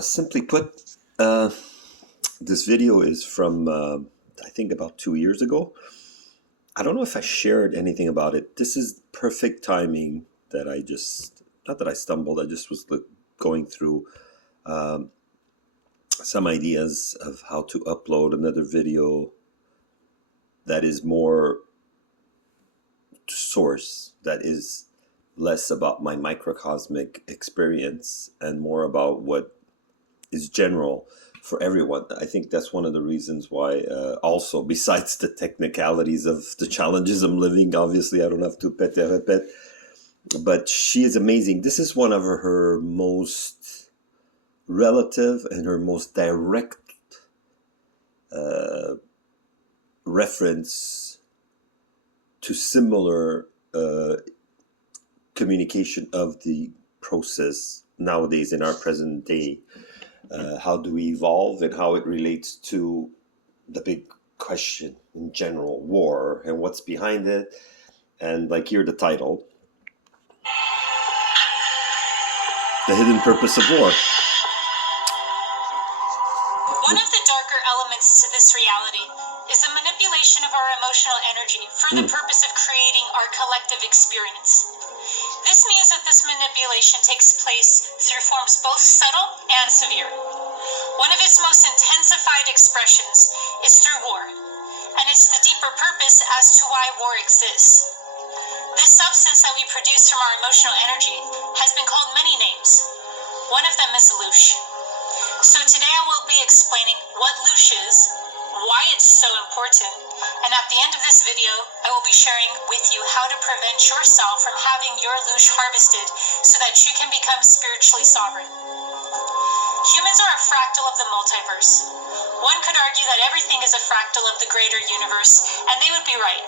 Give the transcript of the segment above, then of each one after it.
Simply put, this video is from, I think, about 2 years ago. I don't know if I shared anything about it. This is perfect timing that not that I stumbled, I just was going through some ideas of how to upload another video that is more source, that is less about my microcosmic experience and more about what is general for everyone. I think that's one of the reasons why, also, besides the technicalities of the challenges I'm living, obviously I don't have to répète, but she is amazing. This is one of her most relative and her most direct reference to similar communication of the process nowadays in our present day. How do we evolve and how it relates to the big question in general, war, and what's behind it. And like here, the title, The Hidden Purpose of War. One of the darker elements to this reality is the manipulation of our emotional energy for the purpose of creating our collective experience. This means that this manipulation takes place through forms both subtle and severe. One of its most intensified expressions is through war, and it's the deeper purpose as to why war exists. This substance that we produce from our emotional energy has been called many names. One of them is louche. So today I will be explaining what louche is, why it's so important, and at the end of this video, I will be sharing with you how to prevent yourself from having your louche harvested so that you can become spiritually sovereign. Humans are a fractal of the multiverse. One could argue that everything is a fractal of the greater universe, and they would be right.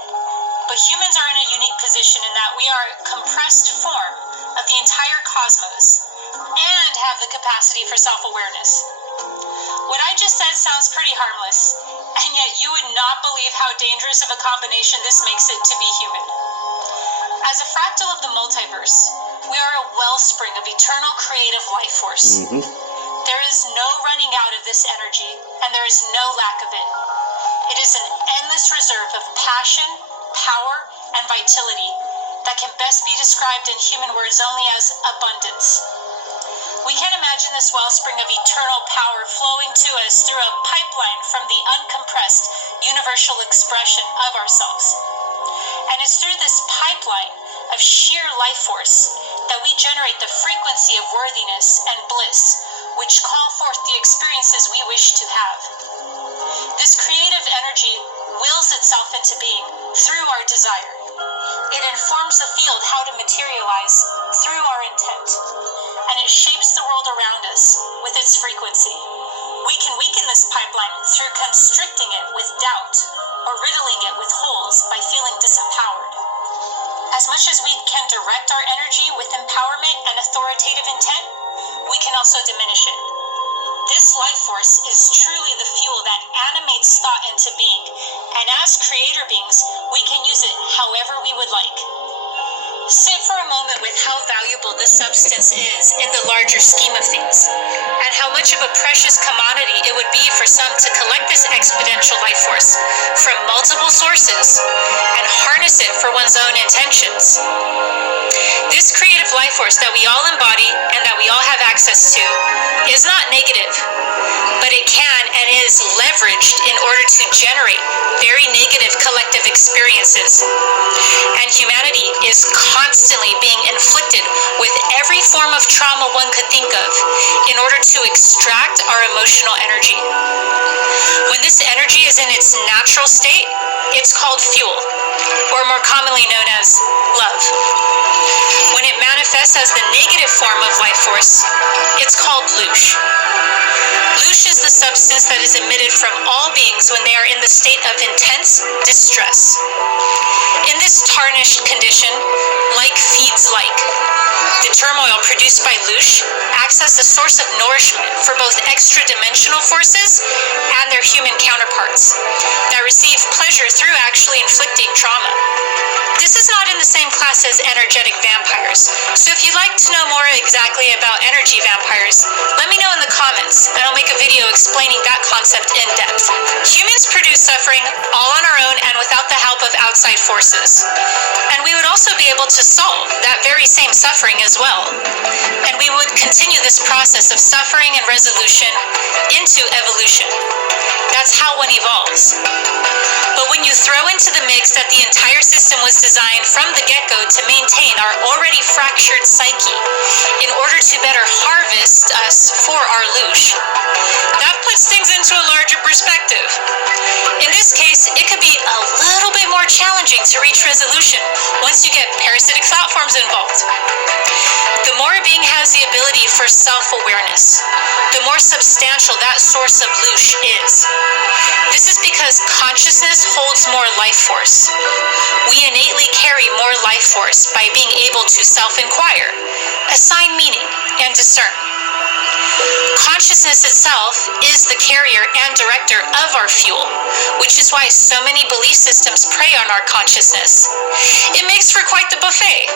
But humans are in a unique position in that we are a compressed form of the entire cosmos and have the capacity for self-awareness. What I just said sounds pretty harmless, and yet you would not believe how dangerous of a combination this makes it to be human. As a fractal of the multiverse, we are a wellspring of eternal creative life force. There is no running out of this energy, and there is no lack of it. It is an endless reserve of passion, power, and vitality that can best be described in human words only as abundance. We can imagine this wellspring of eternal power flowing to us through a pipeline from the uncompressed universal expression of ourselves. And it's through this pipeline of sheer life force that we generate the frequency of worthiness and bliss, which call forth the experiences we wish to have. This creative energy wills itself into being through our desire. It informs the field how to materialize through our intent, and it shapes the world around us with its frequency. We can weaken this pipeline through constricting it with doubt or riddling it with holes by feeling disempowered. As much as we can direct our energy with empowerment and authoritative intent, we can also diminish it. This life force is truly the fuel that animates thought into being, and as creator beings, we can use it however we would like. Sit for a moment with how valuable this substance is in the larger scheme of things, and how much of a precious commodity it would be for some to collect this exponential life force from multiple sources and harness it for one's own intentions. This creative life force that we all embody and that we all have access to is not negative, but it can and is leveraged in order to generate very negative collective experiences. And humanity is constantly being inflicted with every form of trauma one could think of in order to extract our emotional energy. When this energy is in its natural state, it's called fuel, or more commonly known as love. When it manifests as the negative form of life force, it's called louche. Louche is the substance that is emitted from all beings when they are in the state of intense distress. In this tarnished condition, like feeds like. The turmoil produced by louche acts as a source of nourishment for both extra-dimensional forces and their human counterparts that receive pleasure through actually inflicting trauma. This is not in the same class as energetic vampires, so if you'd like to know more exactly about energy vampires, let me know in the comments, and I'll make a video explaining that concept in depth. Humans produce suffering all on our own and without the help of outside forces. And we would also be able to solve that very same suffering as well. And we would continue this process of suffering and resolution into evolution. That's how one evolves. But when you throw into the mix that the entire system was designed from the get-go to maintain our already fractured psyche in order to better harvest us for our loosh, that puts things into a larger perspective. In this case, it could be a little bit more challenging to reach resolution once you get parasitic thought forms involved. The more a being has the ability for self-awareness, the more substantial that source of loosh is. This is because consciousness holds more life force. We innately carry more life force by being able to self-inquire, assign meaning, and discern. Consciousness itself is the carrier and director of our fuel, which is why so many belief systems prey on our consciousness. It makes for quite the buffet.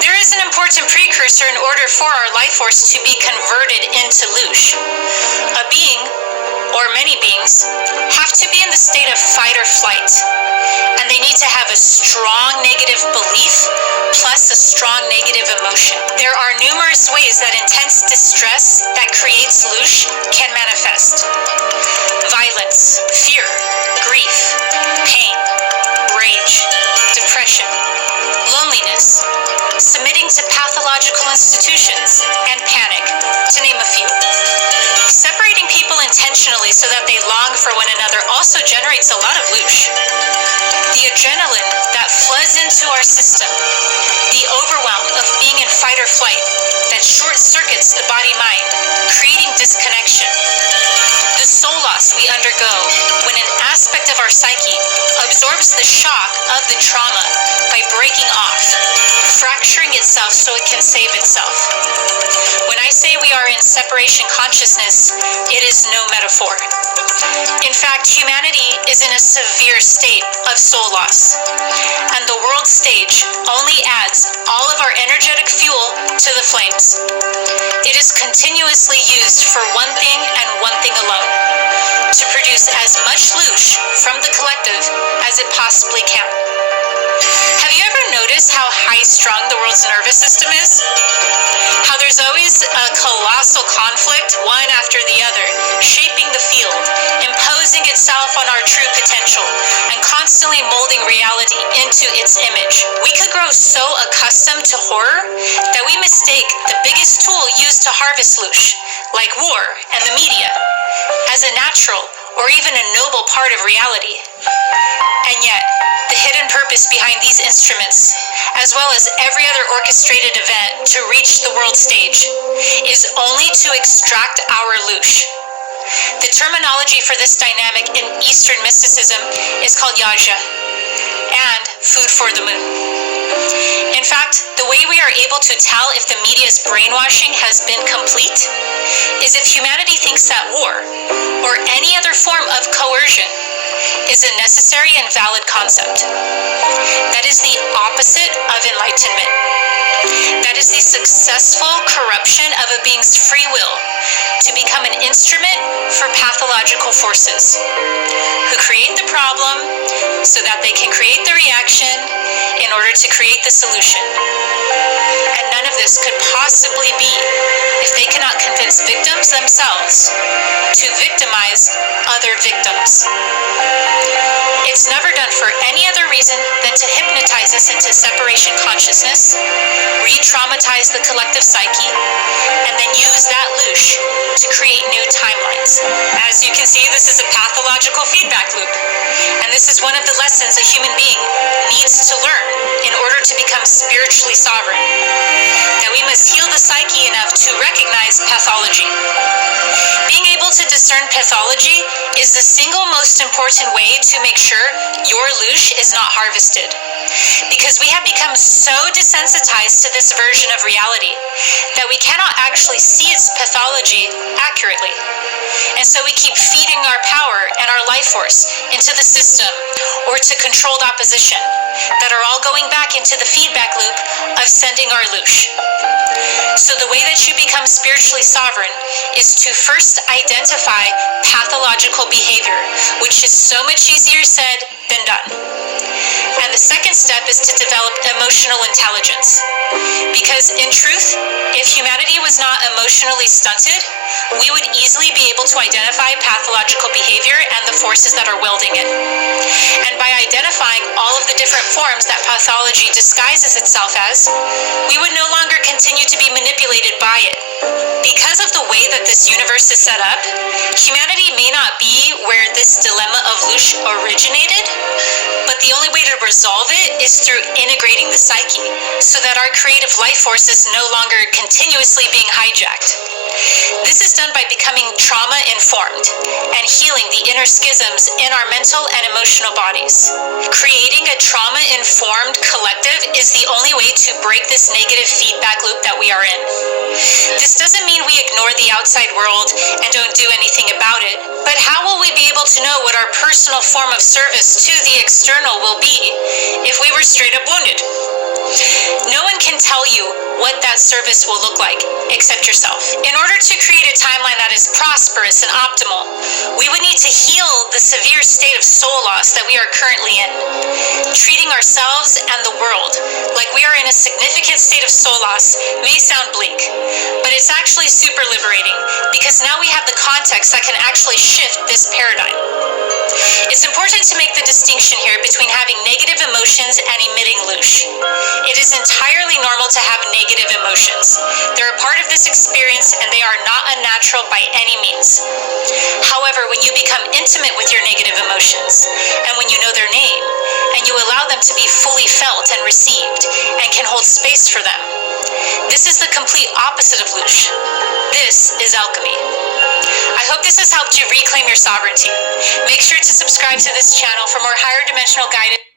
There is an important precursor in order for our life force to be converted into loosh. A being, or many beings, have to be in the state of fight or flight, and they need to have a strong negative belief plus a strong negative emotion. There are numerous ways that intense distress that creates loosh can manifest. Violence, fear, grief, pain, rage, depression, loneliness, submitting to pathological institutions, and panic, to name a few. Separating people intentionally so that they long for one another also generates a lot of loosh. The adrenaline that floods into our system, the overwhelm of being in fight or flight that short-circuits the body-mind, creating disconnection. The soul loss we undergo when an aspect of our psyche absorbs the shock of the trauma by breaking off, fracturing itself so it can save itself. When I say we are in separation consciousness, it is no metaphor. In fact, humanity is in a severe state of soul loss, and the world stage only adds all of our energetic fuel to the flames. It is continuously used for one thing and one thing alone, to produce as much loosh from the collective as it possibly can. Have you ever noticed how high-strung the world's nervous system is? How there's always a colossal conflict, one after the other, shaping the field, imposing itself on our true potential, and constantly molding reality into its image. We could grow so accustomed to horror that we mistake the biggest tool used to harvest loosh, like war and the media, as a natural or even a noble part of reality. And yet, the hidden purpose behind these instruments, as well as every other orchestrated event to reach the world stage, is only to extract our loosh. The terminology for this dynamic in Eastern mysticism is called yaja, and food for the moon. In fact, the way we are able to tell if the media's brainwashing has been complete is if humanity thinks that war, or any other form of coercion, is a necessary and valid concept. That is the opposite of enlightenment. That is the successful corruption of a being's free will to become an instrument for pathological forces who create the problem so that they can create the reaction in order to create the solution. And none of this could possibly be if they cannot convince victims themselves to victimize other victims. It's never done for any other reason than to hypnotize us into separation consciousness, re-traumatize the collective psyche, and then use that loosh to create new timelines. As you can see, this is a pathological feedback loop, and this is one of the lessons a human being needs to learn in order to become spiritually sovereign, that we must heal the psyche enough to recognize pathology. Being able to discern pathology is the single most important way to make sure your loosh is not harvested. because we have become so desensitized to this version of reality that we cannot actually see its pathology accurately. And so we keep feeding our power and our life force into the system or to controlled opposition that are all going back into the feedback loop of sending our loosh. So the way that you become spiritually sovereign is to first identify pathological behavior, which is so much easier said than done. And the second step is to develop emotional intelligence. Because in truth, if humanity was not emotionally stunted, we would easily be able to identify pathological behavior and the forces that are wielding it. And by identifying all of the different forms that pathology disguises itself as, we would no longer continue to be manipulated by it. Because of the way that this universe is set up, humanity may not be where this dilemma of loosh originated, but the only way to resolve it is through integrating the psyche, so that our creative life force is no longer continuously being hijacked. This is done by becoming trauma-informed and healing the inner schisms in our mental and emotional bodies. Creating a trauma-informed collective is the only way to break this negative feedback loop that we are in. This doesn't mean we ignore the outside world and don't do anything about it, but how will we be able to know what our personal form of service to the external will be if we were straight up wounded? No one can tell you what that service will look like except yourself. In order to create a timeline that is prosperous and optimal, we would need to heal the severe state of soul loss that we are currently in. Treating ourselves and the world like we are in a significant state of soul loss may sound bleak, but it's actually super liberating because now we have the context that can actually shift this paradigm. It's important to make the distinction here between having negative emotions and emitting loosh. It is entirely normal to have negative emotions. They're a part of this experience and they are not unnatural by any means. However, when you become intimate with your negative emotions, and when you know their name, and you allow them to be fully felt and received, and can hold space for them, this is the complete opposite of loosh. This is alchemy. I hope this has helped you reclaim your sovereignty. Make sure to subscribe to this channel for more higher dimensional guidance.